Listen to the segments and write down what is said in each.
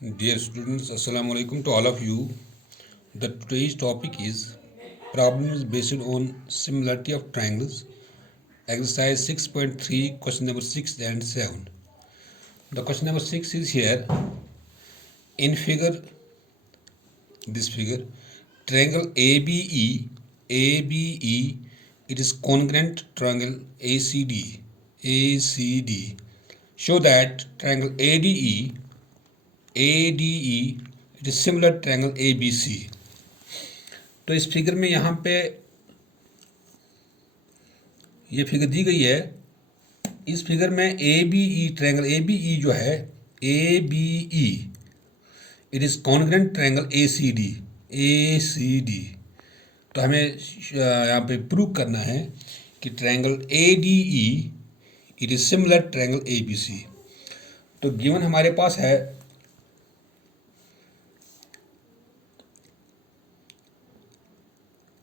Dear students, Assalamu alaikum to all of you. The today's topic is problems based on similarity of triangles. Exercise 6.3, question number 6 and 7. The question number 6 is here. In this figure, triangle ABE, it is congruent triangle ACD. Show that triangle ADE, it is similar triangle ABC. तो इस figure में यहाँ पे ये figure दी गई है। इस figure में ABE ट्रायंगल ABE जो है ABE it is congruent triangle ACD। तो हमें यहाँ पे प्रूव करना है कि triangle ADE it is similar triangle ABC। तो गिवन हमारे पास है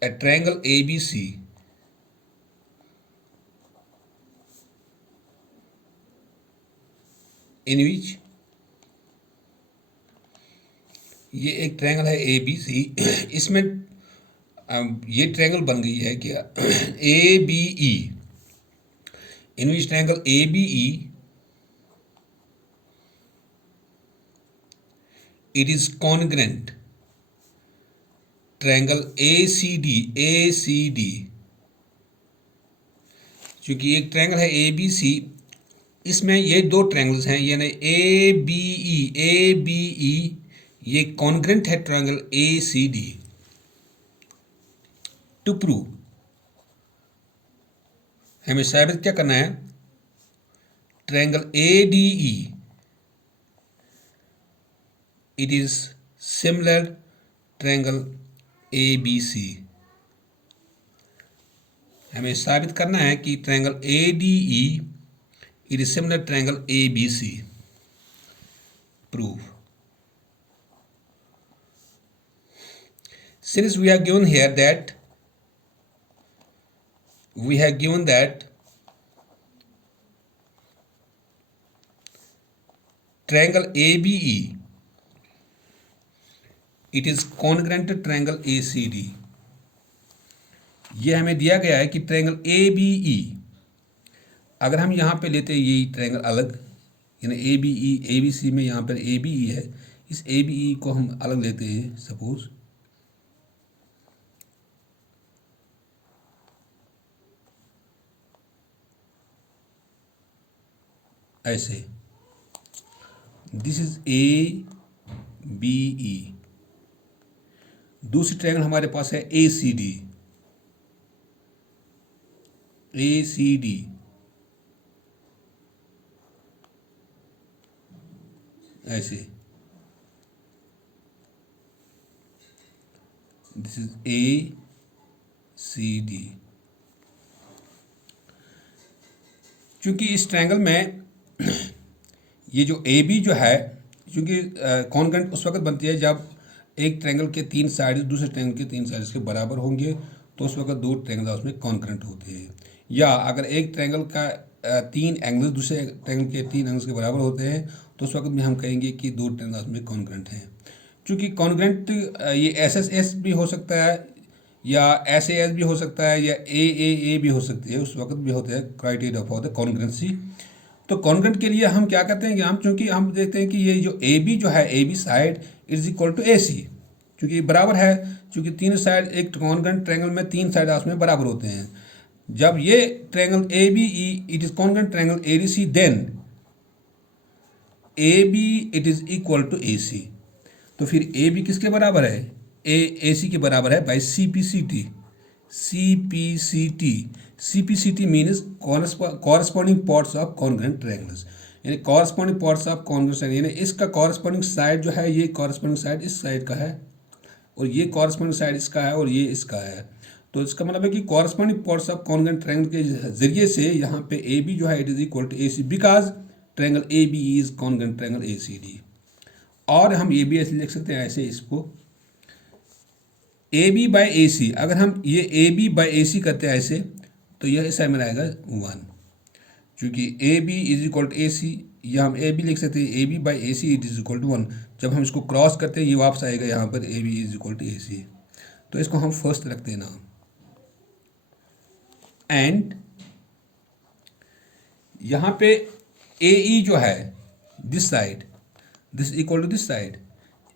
a triangle ABC in which ये एक ट्रायंगल है ABC। इसमें ये ट्रायंगल बन गई है क्या ABE in which triangle ABE it is congruent triangle ACD। क्योंकि एक ट्रायंगल है ABC, इसमें ये दो ट्रायंगल्स हैं यानी ABE ये कॉन्ग्रेंट है ट्रायंगल ACD। टू प्रूव हमें साबित क्या करना है, triangle ADE it is similar triangle ABC। हमें साबित करना है कि triangle ADE it is similar triangle ABC। Proof since we have given here that triangle ABE it is congruent to triangle ACD। ये हमें दिया गया है कि ट्रायंगल ABE अगर हम यहाँ पे लेते हैं ये ट्रायंगल अलग यानी ABE ABC में यहाँ पर ABE है, इस ABE को हम अलग लेते हैं सपोज ऐसे, दिस इज ABE। दूसरी ट्रायंगल हमारे पास है ACD ऐसे, दिस इज ACD। क्योंकि इस ट्रायंगल में ये जो AB जो है, क्योंकि कॉन्ग्रेंट उस वक्त बनती है जब एक ट्रायंगल के तीन साइड दूसरे ट्रायंगल के तीन साइड्स के बराबर होंगे, तो उस वक्त दो ट्रायंगल उसमें कॉन्ग्रेंट होते हैं। या अगर एक ट्रायंगल का तीन एंगल्स दूसरे ट्रायंगल के तीन एंगल्स के बराबर होते हैं, तो उस वक्त में हम कहेंगे कि दो ट्रायंगल उसमें कॉन्ग्रेंट हैं। चूँकि कॉन्ग्रेंट ये SSS भी हो सकता है या SAS भी हो सकता है या AAA भी हो सकती है, उस वक्त भी होता है क्राइटेरिया फॉर द कॉन्ग्रेंसी। तो कॉन्ग्रेंट के लिए हम क्या करते हैं कि हम चूँकि हम देखते हैं कि ये जो AB जो है AB side is equal to AC, क्योंकि बराबर है, क्योंकि तीन साइड एक कॉन्ग्रेंट ट्रायंगल में तीन साइड उसमें बराबर होते हैं। जब ये triangle ABE it is congruent triangle ADC, then AB it is equal to AC। तो फिर AB किसके बराबर है, AC के बराबर है by CPCT means corresponding parts of congruent triangles, यानी corresponding parts of congruent triangle, यानी इसका कॉरस्पॉन्डिंग साइड जो है ये कॉरस्पॉन्डिंग साइड इस साइड का है और ये कॉरस्पॉन्डिंग साइड इसका है और ये इसका है। तो इसका मतलब है कि corresponding parts of congruent triangle के जरिए से यहाँ पे AB जो है it is equal to AC because triangle ABE is congruent triangle ACD। और हम ये भी ऐसे लिख सकते हैं ऐसे, इसको AB बाई AC, अगर हम ये AB बाई AC करते हैं ऐसे, तो यह ऐसा में आएगा 1, क्योंकि AB is equal to AC, या हम ए बी लिख सकते हैं, A B by A C it is equal to 1। जब हम इसको क्रॉस करते हैं ये वापस आएगा यहाँ पर A B is equal to A C. तो इसको हम फर्स्ट रखते हैं नाम। एंड यहाँ पे ए ई जो है this side, this equal to this side,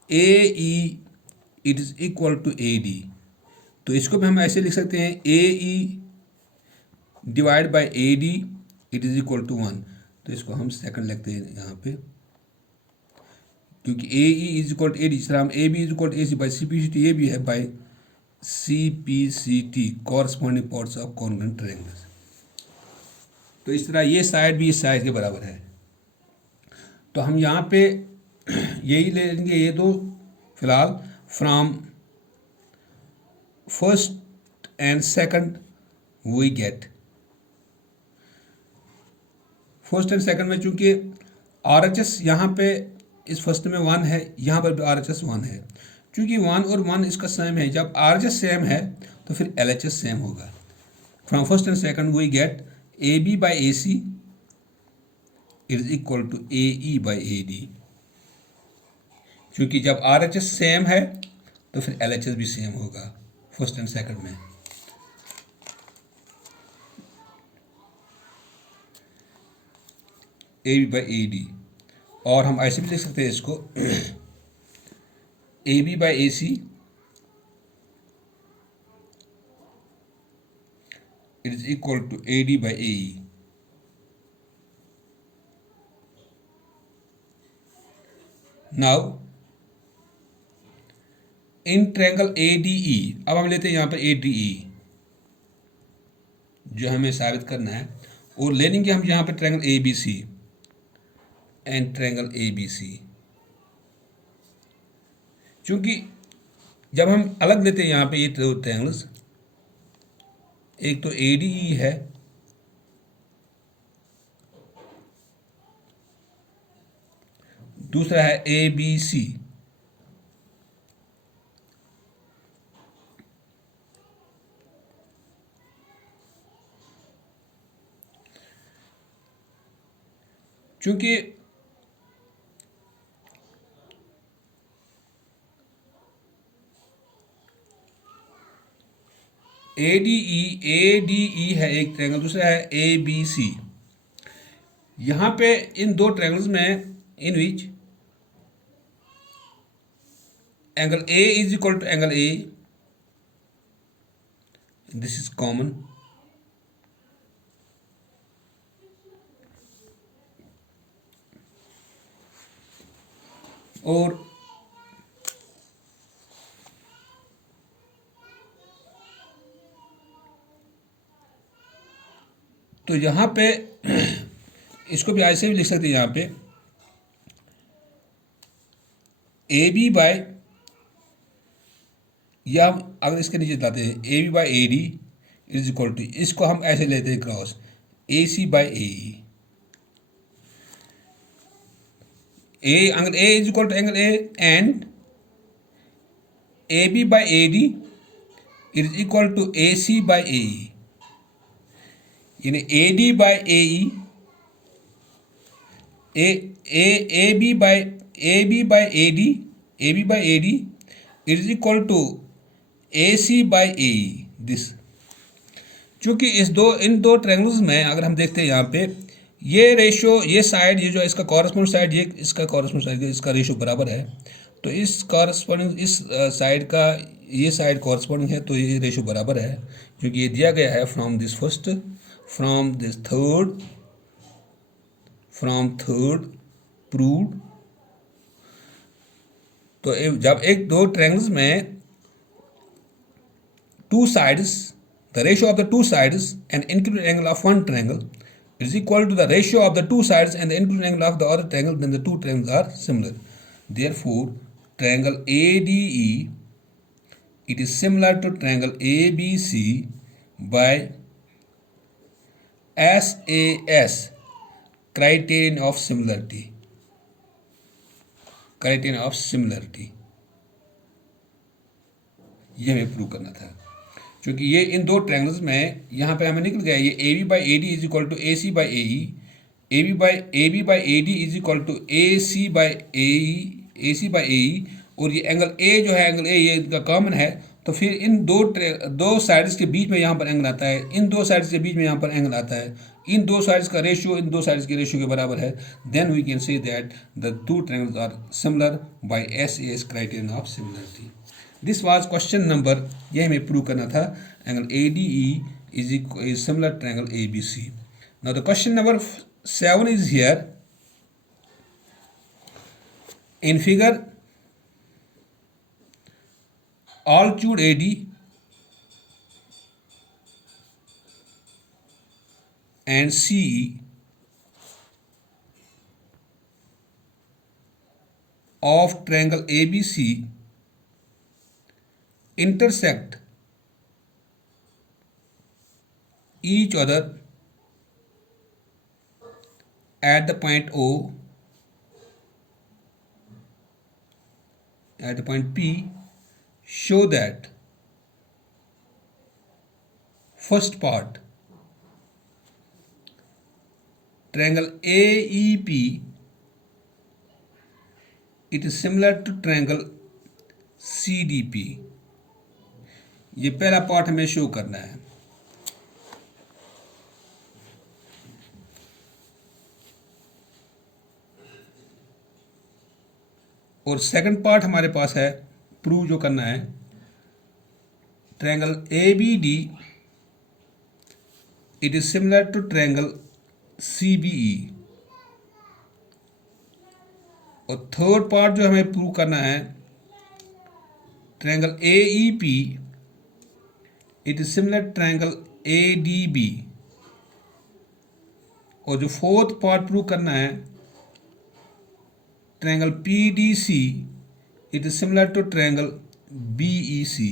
A E it is equal to A D. तो इसको भी हम ऐसे लिख सकते हैं, A E divide by A D it is equal to 1। तो इसको हम सेकंड लिखते हैं यहाँ पे, क्योंकि A E is equal to A D. जिस तरह हम A B is equal to A C by C P C T, ये भी है by C P C T, corresponding parts of congruent triangles. तो इस तरह ये साइड भी इस साइड के बराबर है। तो हम यहाँ पे यही ले लेंगे ये दो फिलहाल। From first and second we get, first and second में चूंकि आर एच एस यहाँ पे इस फर्स्ट में 1 है, यहाँ पर भी आर एच एस 1 है। चूंकि 1 और 1 इसका सेम है, जब आर एच एस सेम है तो फिर एल एच एस सेम होगा। From first and second we get A B by A C it is equal to A E by A D. क्योंकि जब आर एच एस सेम है तो फिर L H S भी same होगा first and second में। A B by A D, और हम ऐसे भी लिख सकते हैं इसको, A B by A C it is equal to A D by A E. Now in triangle A D E, अब हम लेते हैं यहाँ पर ए डी ई जो हमें साबित करना है, और ले लेंगे हम यहाँ पर triangle A B C and triangle A B C. क्योंकि जब हम अलग लेते हैं यहाँ पे ये दो ट्रायंगल्स, एक तो ए डी ई है, दूसरा है ए बी सी। चूंकि ए डी ई है एक ट्रायंगल, दूसरा है ए बी सी। यहाँ पे इन दो ट्रायंगल्स में in which angle A is equal to angle A, this is common, और तो यहाँ पे इसको भी ऐसे भी लिख सकते हैं यहाँ पे ए बी बाई, या हम अगर इसके नीचे लाते हैं A B by A D is equal to, इसको हम ऐसे लेते हैं cross A C by A E. Angle A is equal to angle A and A B by A D is equal to A C by A E, यानी A D by A E, A B by A D, A B by A D is equal to A C by A E this. चूँकि इन दो triangles में अगर हम देखते हैं यहाँ पे ये रेशो, ये साइड, ये जो इसका कॉरस्पॉन्डिंग साइड, ये इसका कॉरस्पॉन्डिंग साइड, इसका रेशो बराबर है। तो इस कॉरस्पॉन्डिंग इस साइड का ये साइड कॉरस्पॉन्डिंग है, तो ये रेशो बराबर है, क्योंकि ये दिया गया है from this first, from this third, from third proved. तो जब एक दो ट्रायंगल्स में two sides, the ratio of the two sides and including angle of one triangle is equal to the ratio of the two sides and the including angle of the other triangle, then the two triangles are similar. Therefore, triangle ADE, it is similar to triangle ABC by SAS, criterion of similarity. Criterion of similarity. ये हमें prove करना था, क्योंकि ये इन दो triangles में यहाँ पे हमें निकल गया ये A B by A D is equal to A C by A E, AB by AD is equal to AC by AE, और ये एंगल A जो है, एंगल A ये इनका कॉमन है, तो फिर इन दो साइड्स के बीच में यहाँ पर एंगल आता है, इन दो साइड्स के बीच में यहाँ पर एंगल आता है, इन दो साइड्स का रेशियो इन दो साइड्स के रेशियो के बराबर है, then we can say that the two triangles are similar by SAS criterion of similarity. This was question number, ये हमें प्रूव करना था, angle ADE is similar triangle ABC. Now the question number 7 is here. In figure, altitude AD and CE of triangle ABC intersect each other at the point O, at the point P, show that first part, triangle AEP, it is similar to triangle CDP. ये पहला part हमें show करना है। और second part हमारे पास है, prove जो करना है, triangle ABD it is similar to triangle CBE। और थर्ड पार्ट जो हमें प्रूव करना है, triangle AEP it is similar triangle ADB। और जो फोर्थ पार्ट प्रूव करना है, triangle PDC it is similar to triangle BEC।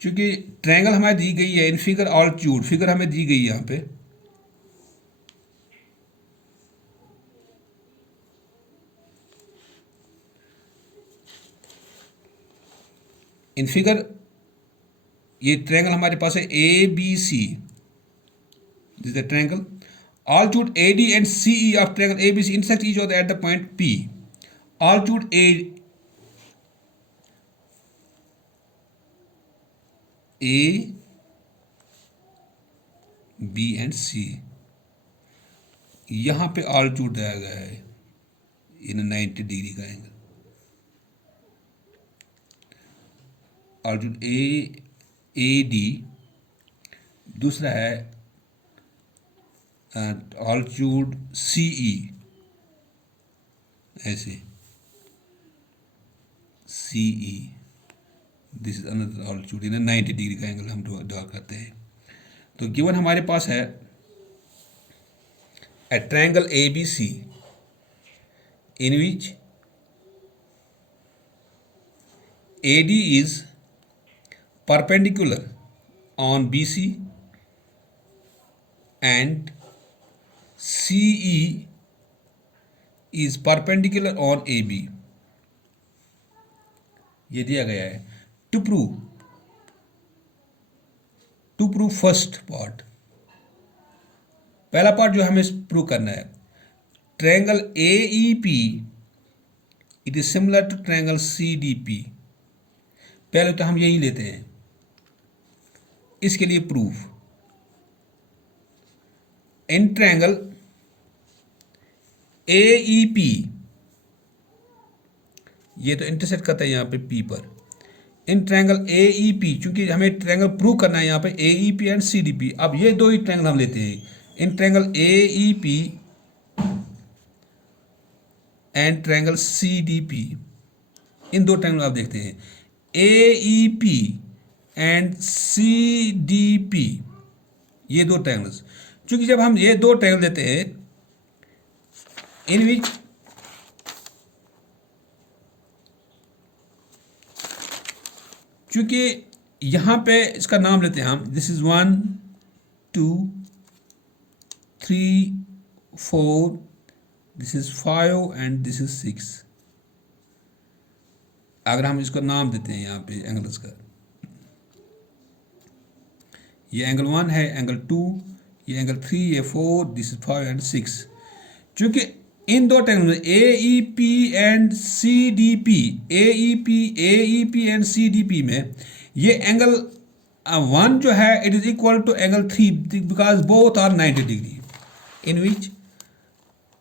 चूंकि ट्रायंगल हमें दी गई है इन फिगर, ऑल्टीट्यूड फिगर हमें दी गई है यहाँ पे, इन फिगर ये ट्रायंगल हमारे पास है ABC। This is the triangle. Altitude AD and CE of triangle ABC intersect each other at the point P. Altitude A, B and C, यहाँ पे altitude दिया गया है इन 90 डिग्री का एंगल। altitude AD, दूसरा है altitude CE, ऐसे CE, this is another altitude in 90 degree का एंगल हम ड्रॉ करते हैं। तो गिवन हमारे पास है a triangle ABC in which AD is perpendicular on BC and CE is perpendicular on AB। ये दिया गया है। टू प्रूव फर्स्ट पार्ट, पहला पार्ट जो हमें प्रूव करना है, triangle AEP it is similar to triangle CDP। पहले तो हम यही लेते हैं, इसके लिए प्रूफ, इन ट्रायंगल AEP, ये तो इंटरसेक्ट करता है यहाँ पे P पर, इन ट्रायंगल AEP, चूंकि हमें ट्रायंगल प्रूव करना है यहाँ पे AEP एंड CDP। अब ये दो ही ट्रायंगल हम लेते हैं, इन triangle AEP and triangle CDP, इन दो ट्रायंगल आप देखते हैं, AEP एंड CDP, ये दो ट्रायंगल्स। चूंकि जब हम ये दो ट्रायंगल देते हैं इन विच चूंकि यहाँ पे इसका नाम लेते हैं हम, this is 1 2 3 4, this is 5 and this is 6। अगर हम इसको नाम देते हैं यहाँ पे एंगल्स का, ये एंगल 1 है, एंगल 2, ये एंगल 3, ये 4, दिस इज 5 एंड 6। चूंकि इन दो ट्रायंगल में A E P and C D P, A E P and C D P में ये एंगल 1 जो है it is equal to angle 3 because both are 90 degree, in which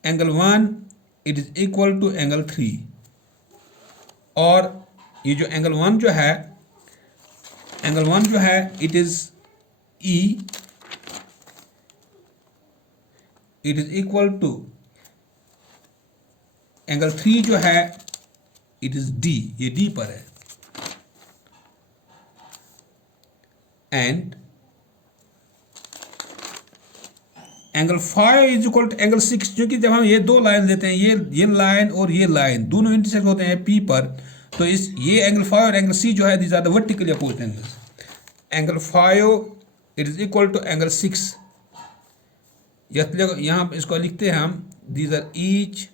angle 1 it is equal to angle 3। और ये जो angle 1 जो है, angle 1 जो है it is E, it is equal to angle 3 जो है इट इज डी, ये डी पर है, and angle 5 is equal to angle 6। क्योंकि जब हम ये दो लाइन लेते हैं, ये लाइन और ये लाइन दोनों इंटरसेक्ट होते हैं पी पर, तो इस ये एंगल 5 और एंगल 6 जो है these are the vertically opposite angles. Angle 5 it is equal to angle 6, यहाँ इसको लिखते हैं हम, दीज आर ईच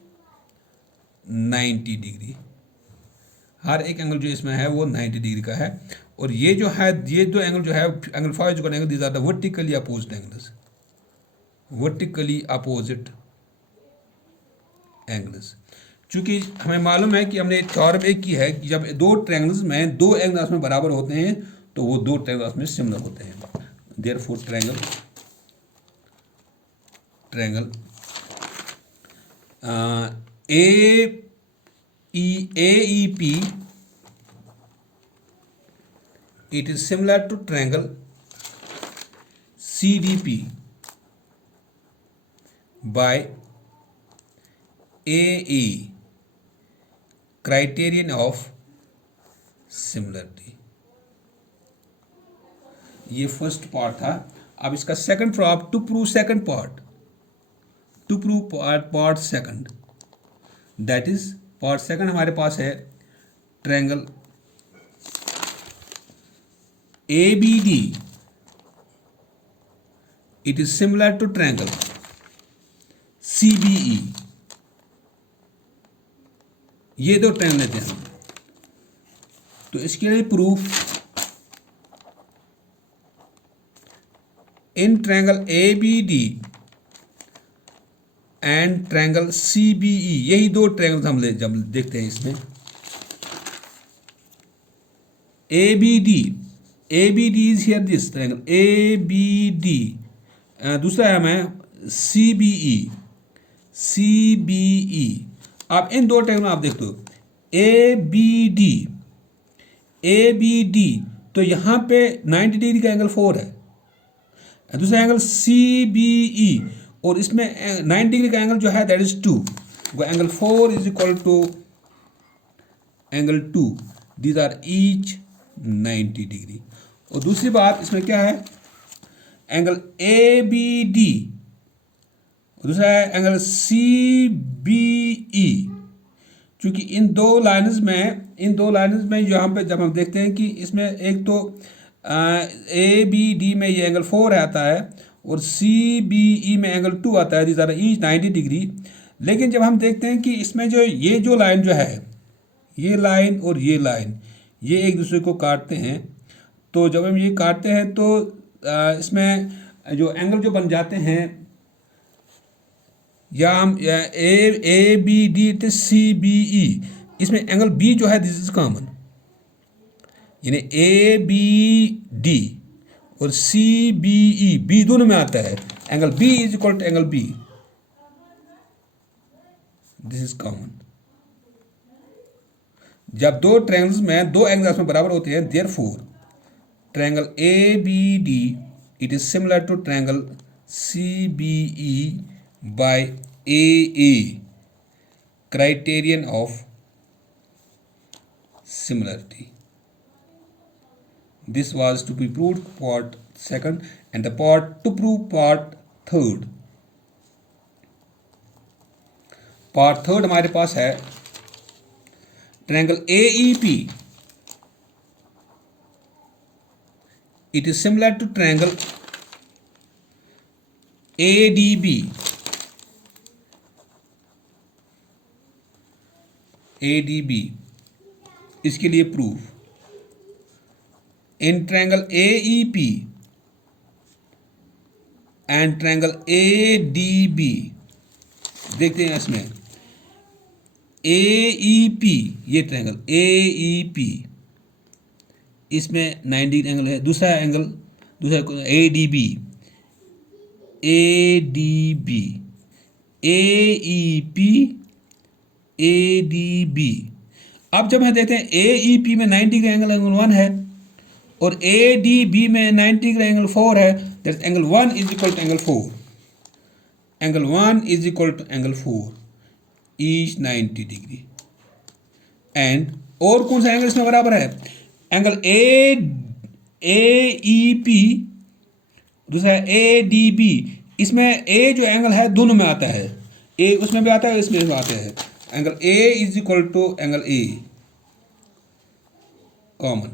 90 डिग्री, हर एक एंगल जो इसमें है वो 90 डिग्री का है। और ये जो है, ये दो एंगल जो है एंगल 5 जो angle, these are the vertically opposite angles, vertically opposite angles. चूंकि हमें मालूम है कि हमने थ्योरम एक की है कि जब दो ट्रायंगल्स में दो एंगल्स में बराबर होते हैं तो वो दो ट्रायंगल्स में सिमिलर होते हैं। Therefore triangle AEP it is similar to triangle CDP by AE, criterion of similarity। ये फर्स्ट पार्ट था। अब इसका second part, to prove second part, to prove part second, that is part second हमारे पास है triangle ABD, it is similar to triangle CBE। ये दो triangle लेते हैं हम, तो इसके लिए proof, in triangle ABD and triangle CBE, यही दो ट्रायंगल हम जब देखते हैं इसमें, ABD is here, this triangle ABD, दूसरा है हमें CBE। आप इन दो ट्रायंगल आप देखते हो ABD, तो यहाँ पे 90 डिग्री का एंगल 4 है, दूसरा एंगल CBE और इसमें 90 डिग्री का एंगल जो है दैट इज 2, वो angle 4 is equal to angle 2, these are each 90 degree. और दूसरी बात इसमें क्या है, एंगल ABD, दूसरा है एंगल CBE। क्योंकि इन दो लाइन्स में यहाँ पे जब हम देखते हैं कि इसमें एक तो ABD में ये एंगल 4 आता है और CBE में एंगल 2 आता है, दीज आर ईच 90 डिग्री। लेकिन जब हम देखते हैं कि इसमें जो ये जो लाइन जो है, ये लाइन और ये लाइन, ये एक दूसरे को काटते हैं, तो जब हम ये काटते हैं तो इसमें जो एंगल जो बन जाते हैं, या हम ABD CBE, इसमें एंगल B जो है दिस इज कॉमन, यानी ABD और CBE, B दोनों में आता है, angle B is equal to angle B, this is common. जब दो ट्रायंगल्स में दो एंगल्स में बराबर होते हैं, therefore triangle ABD it is similar to triangle CBE by AA, criterion of similarity। This was to be proved part second, and the part to prove part third। Part third हमारे पास है triangle AEP, it is similar to triangle ADB, इसके लिए proof, in triangle AEP and triangle A D B, देखते हैं इसमें A E P, ये triangle A E P, इसमें 90 एंगल है। दूसरा एंगल, दूसरा A D B, A D B, A E P, A D B. अब जब हम देखते हैं ए ई पी में 90 का एंगल 1 है और ए डी बी में 90 का एंगल 4 है, that angle 1 is equal to angle 4, angle 1 is equal to angle 4 each 90 degree. And और कौन सा एंगल इसमें बराबर है? एंगल ए ई पी, दूसरा ए डी बी। इसमें ए जो एंगल है दोनों में आता है, ए उसमें भी आता है, इसमें भी आता है। Angle A is equal to angle A common,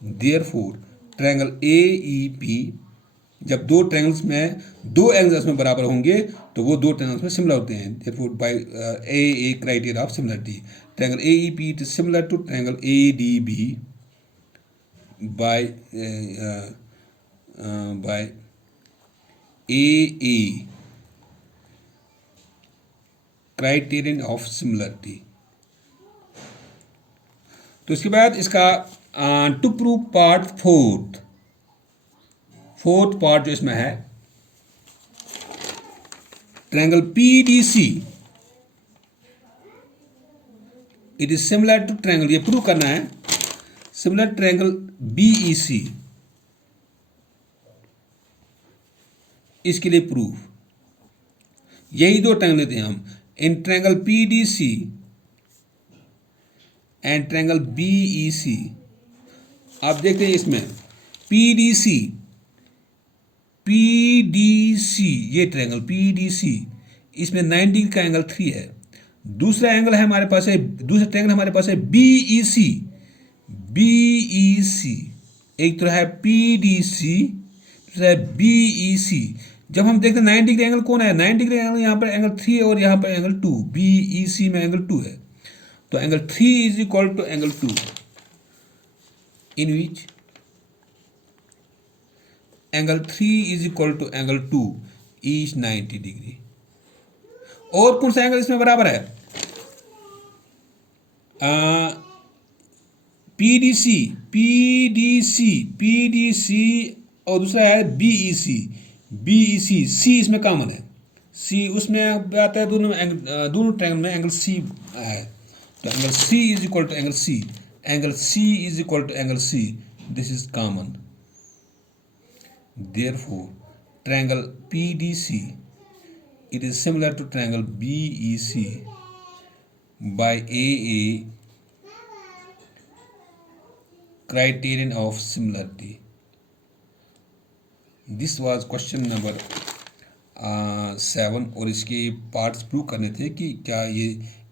therefore triangle A E P, जब दो ट्रायंगल्स में दो एंगल्स में बराबर होंगे तो वो दो ट्रायंगल्स में सिमिलर होते हैं। Therefore by a criteria of similarity, triangle A E P is similar to triangle A D B by a criterion of similarity. तो इसके बाद इसका to prove part fourth part जो इसमें है, triangle P D C it is similar to triangle, ये prove करना है, similar triangle B E C. इसके लिए प्रूफ, यही दो ट्रायंगल लेते हैं हम, in triangle P D C and triangle B E सी। आप देखते हैं इसमें पी डी सी, ये ट्रायंगल पी डी सी, इसमें 90 का एंगल 3 है। दूसरा एंगल है हमारे पास है, दूसरा ट्रायंगल हमारे पास है बी ई सी। एक तो है पी डी सी, दूसरा है बी ई सी। जब हम देखते हैं 90 का एंगल कौन है, 90 का एंगल यहाँ पर एंगल 3 है और यहाँ पर एंगल 2, बी ई सी में एंगल 2 है, तो angle 3 is equal to angle 2, in which angle 3 is equal to angle 2 each 90 degree. और कौन सा एंगल इसमें बराबर है? पी डी सी और दूसरा है बी ई सी, सी इसमें कॉमन है, सी उसमें आता है, दोनों ट्रायंगल में एंगल सी है, तो angle C is equal to angle C, angle C is equal to angle C, this is common. Therefore, triangle PDC it is similar to triangle BEC by AA criterion of similarity. This was question number 7 और इसके parts prove करने थे कि क्या ये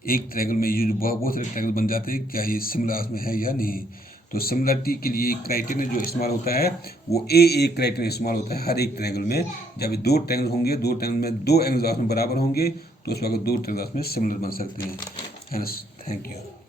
एक triangle में ये जो बहुत सारे ट्रायंगल बन जाते हैं, क्या ये सिमिलर में है या नहीं। तो सिमिलरिटी के लिए क्राइटेरिया जो इस्तेमाल होता है वो ए क्राइटेरिया इस्तेमाल होता है हर एक ट्रायंगल में। जब दो ट्रायंगल होंगे, दो ट्रायंगल में दो एंगल्स में बराबर होंगे तो उस वक्त दो ट्रायंगल्स में सिमिलर बन सकते हैं। Thank you.